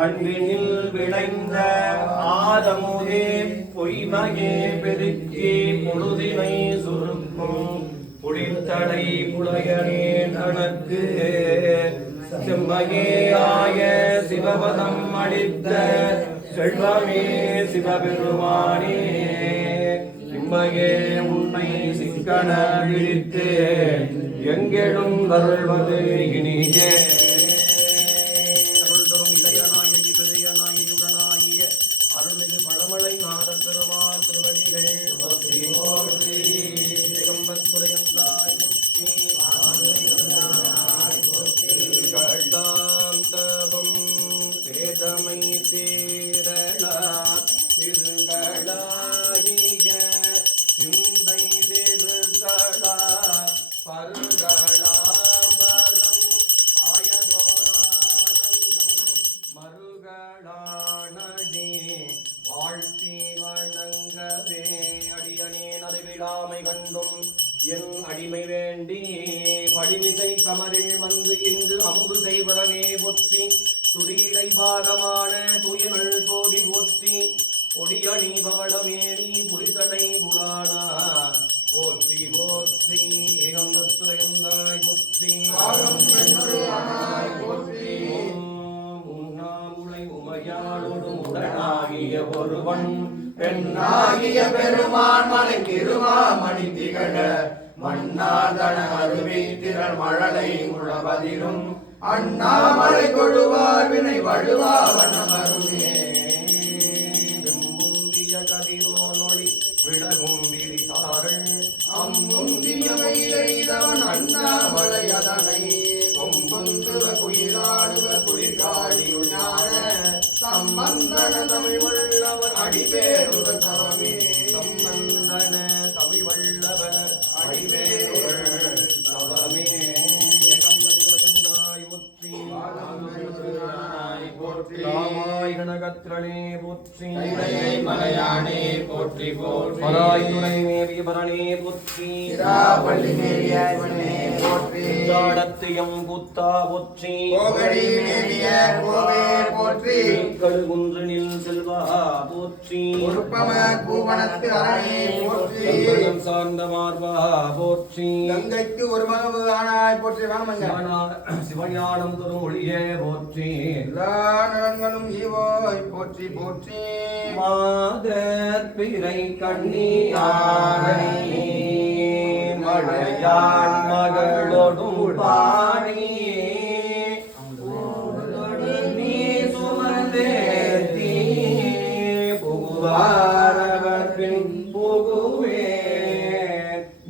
அன்பினில் விளைந்த ஆதமுதே பொய்மையே பெருக்கி பொழுதினை சுருக்கும் புடித்தடை புலையனே தனக்கு செம்மையே ஆய சிவபதம் அளித்த செல்வமே சிவபெருமானே சிம்மையே உன்னை சிக்கன விழித்து எங்கெடும் வருள்வது இனியே அருள்தரும் இளையநாயகி பெரியநாயகியுடனாகிய அருள்மிகு பழமலை நாதன் பெருமாள் திருவடிகள் போற்றி போற்றி ஏகம்பத்துரையந்தாய் கடாம் தபம் சேதமை தீரளா திருகளாகிய சிந்தை திருகளா பருகளாபரம் ஆயதோரானந்தம் மருகளானடி வாழ்த்தி வணங்கவே அடியனேன் அறிவிழாமை கண்டும் என் அடிமை வேண்டி படிமிசை கமரில் வந்து இங்கு அமுது செய்வரமே போற்றி துடிடை பாகமான துயனல் சோதி போற்றி ஒடியணி பவளமேனி புரிசடை புராணா போற்றி போற்றி ஏகம்பத்துரையந்தாய் போற்றி உண்ணாமுலை உமையாளோடும் உடனாகிய ஒருவன் பெண்ணாகிய பெருமான் மலை திருமாமணி திகழ மன்னாதன அருவி திரள் மழலை உழவதிலும் அண்ணாமலை கொழுவார் வினை வழுவா வண்ணம் அருமே வெம்புந்திய கதிரோ நொழி விலகும் விரிசாரள் அம்புந்திய மயிலெய்தவன் அண்ணாமலை அதனை கொம்புந்துவ குயிலாடுவ குளிர்காழியுஞான சம்பந்தன தமிழ் வல்லவர் அடிவேறுவ தவமே சம்பந்தன தமிழ் வல்லவர் அடிவேறுவர் தவமே ராமாய் கனகத்ரளே போற்றி மலையானே போற்றி போற்றி மலாயுனை மேவிய பரணே போற்றி பள்ளி மேவியவனே போற்றி ஜாடத்தியம் புத்தா போற்றி கோகடி மேவிய கோவே போற்றி கடுகுன்றினில் செல்வா போற்றி உருப்பம பூவனத்து அரணே போற்றி சார்ந்த மார்பா போற்றி கங்கைக்கு ஒரு மகவு ஆனாய் போற்றி சிவஞானம் தரும் ஒளியே போற்றி எல்லா நலன்களும் ஈவோய் போற்றி போற்றி மாதர் பிறை கண்ணியானை மழையான் மகளோடும் பாடி நீ சுமந்தேத்தி புகுவாரவர் பின் புகுவே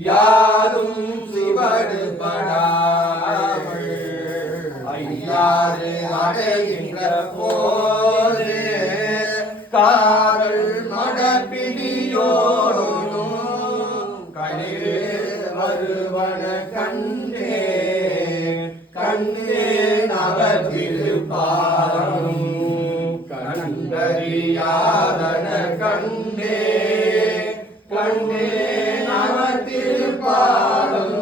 யாரும் சிவடுபடாமல் ஐயாறு அடைகின்ற போது காவல் மடப்பிடியோடும் கழிவு வருவன கண்டே கண்டே அவர் திருப்பாரம் கண்டறியாதன கண்டே கண்டே அவர் திருப்பாரம்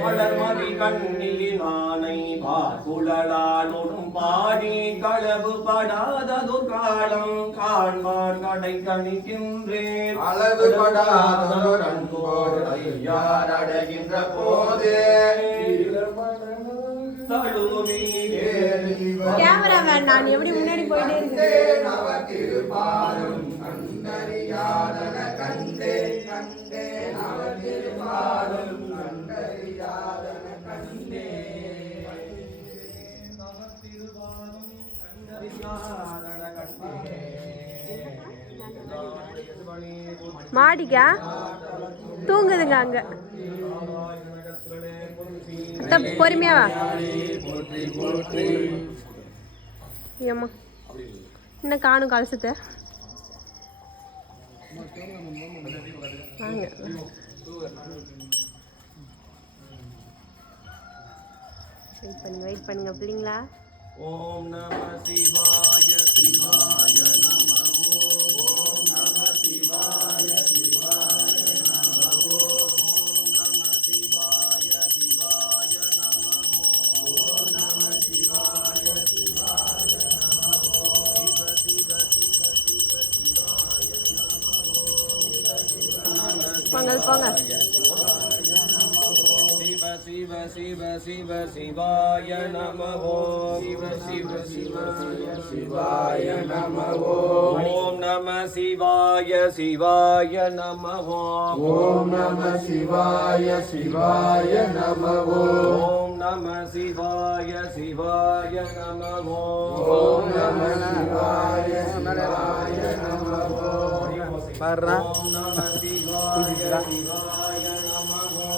வளர்மதி கண்ணிலினானை பாக்குழலானோடும் பாடி களவு படாதது காலம் காண்பார் கடை கணிக்கின்றேன் அளவு படாதோர் அன்போடு ஐயார் அடைகின்ற போது கேமராமேன் நான் எப்படி முன்னாடி போயிட்டே இருக்கேன் கண்டறியாதன கண்டே கண்டே அவர் திருப்பாரும் கண்டறியாதன கண்டே அவர் திருப்பாரும் கண்டறியாதன கண்டே மாடிக்கா தூங்குதுங்க அங்க பொறுமையா ஏம்மா இன்னும் காணும் கலசத்தை வாங்க வெயிட் பண்ணுங்க பிள்ளைங்களா. ஓம் நம சிவாய சிவாய நம ஓம் நம சிவாய சிவாய நம ஓம் நம சிவாய சிவாய நம பொங்கல் போங்க. சிவ சிவ சிவ சிவாய நமோ. சிவ சிவ சிவ சிவாய நமோ. ஓம் நம சிவாய சிவாய நமோ. ஓம் நம சிவாய சிவாய நமோ. ஓம் நம சிவாய சிவாய நமோ. ஓம் நம சிவாய சிவாய நமோ. பாருடா. ஓம் நம சிவாய சிவாய நமோ.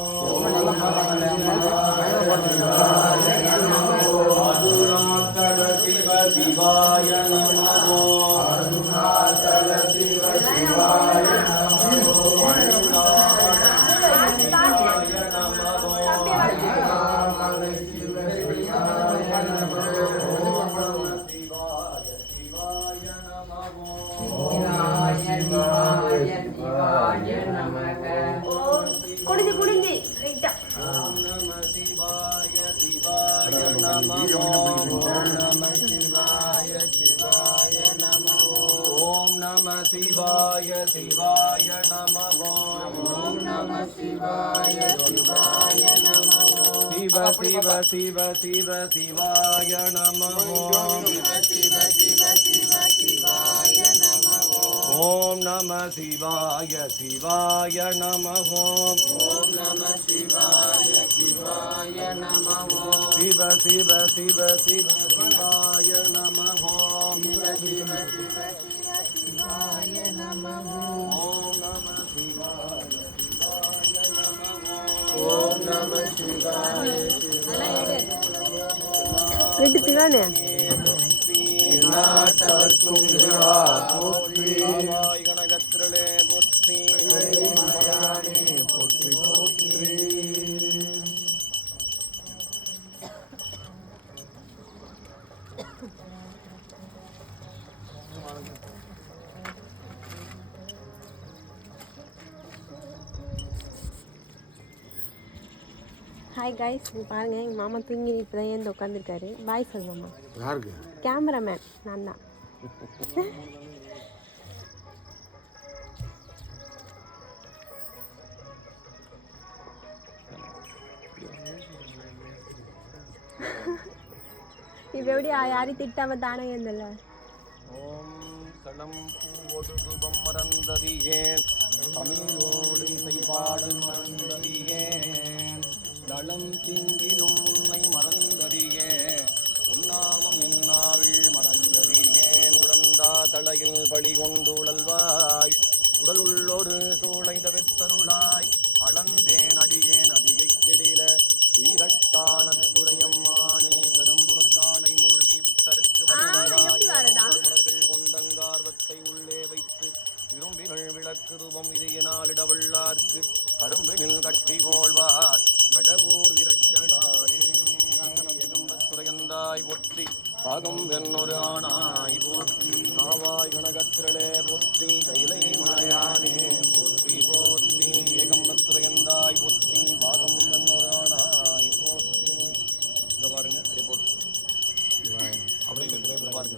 அருணாச்சல சிவ சிவாய நமோ. அருணாச்சல சிவ சிவாய நமோ. குடிஞ்சு குடிஞ்சு ரைட்டா. ஓம் நம சிவாய சிவாய நமோ. ஓம் நம சிவாய சிவாய நமோ. ஓம் நம சிவாய சிவாய நமோ. ஓம் நம சிவாய சிவாய நமோ. சிவ சிவ சிவ சிவ சிவாய நமோ. சிவ சிவ சிவ சிவ சிவாய நமோ. ஓம் நம சிவாய சிவாய நமோ. ஓம் நம சிவாய சிவாய நமோ. சிவ சிவ சிவ சிவ சிவாய நமோ. சிவ சிவ சிவ சிவ சிவாய நமோ. ஓம் நம சிவாய சிவாய நமோ. ஓம் நம சிவாய சிவாய ரெண்டு சிவானே. நாட்டவர்க்கும் தேவா போற்றி. ஆவாய் கனகத்திரளே போற்றி. மலையானே போற்றி போற்றி. ஹாய் கைஸ், பாருங்க எங்கள் மாமா தூங்கி இப்போ தான் ஏந்து உட்காந்துருக்காரு. பாய் சொல்லுமாம்மா. யாருக்கு? கேமராமேன் நான் தான். இப்போ எப்படி யாரையும் திட்டாம தானே இருந்தல. ஓம் சலம் பூவோடு ரூபம் மறந்தறியேன். தமிழோடு இசைப்பாடல் மறந்தறியேன். நலம் திங்கிலும் உன்னை மறந்தறியேன். உன்னாமம் என்னாவில் மறந்தறியேன். உழந்தா தலையில் படி கொண்டு உழல்வாய். உடல் உள்ளொரு சூளை தவிர்த்தருளாய். அளந்தேன் அடியேன் அதிகை கெடில. வீரட்டான துறையம்மானே பெரும்புணர் காலை மூழ்கி வித்தருக்கு மலர்கள் கொண்டங்கார்வத்தை உள்ளே வைத்து விரும்பிகள் விளக்கு ரூபம் இதையினால் இடவள்ளார்க்கு கரும்பினில் கட்டி போழ்வார் கடவுர் விரட்டனாரே. ஏகம்பத்துறையந்தாய் போற்றி. பாகம் வெண்ணொரு ஆனாய் போற்றி. காவாய் கனகத்திரளே போற்றி. கைலை மலையானே போற்றி போற்றி. ஏகம்பத்துறையந்தாய் போற்றி. பாகம் வெண்ணொரு ஆனாய் போற்றி. இங்க பாருங்க, அப்படியே போட்டு அப்படியே இங்க பாருங்க.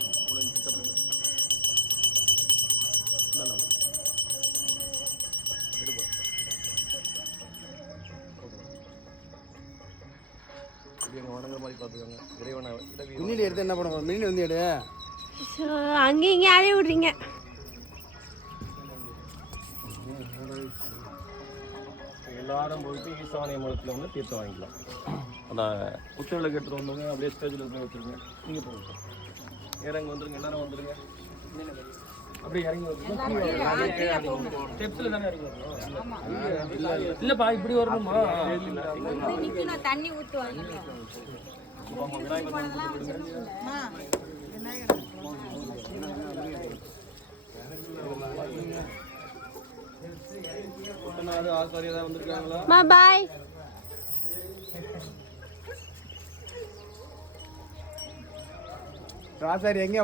வணங்குற மாதிரி பார்த்துக்கோங்க. இறைவனை மின்னில் எடுத்து என்ன பண்ண போகிறோம்? மின்னில் வந்து எடு. அங்கேயும் இங்கே அழைய விட்றீங்க. எல்லாரும் போயிட்டு ஈசானிய மடத்தில் வந்து தீர்த்தம் வாங்கிக்கலாம். அந்த குச்சலில் கேட்டு வந்தவங்க அப்படியே ஸ்டேஜில் போய் வச்சுருங்க. நீங்கள் போங்க, இறங்கி வந்துருங்க. எல்லாரும் வந்துருங்க. அப்படியே இறங்கி வந்துருங்க. ஸ்டெப்ஸில் தானே இறங்கி வரணும். இல்லைப்பா, இப்படி வரணுமா? தண்ணி ஊற்றுவாங்க. ஆசாரியா தான் வந்திருக்காங்களா? பாய். ஆசாரி எங்கே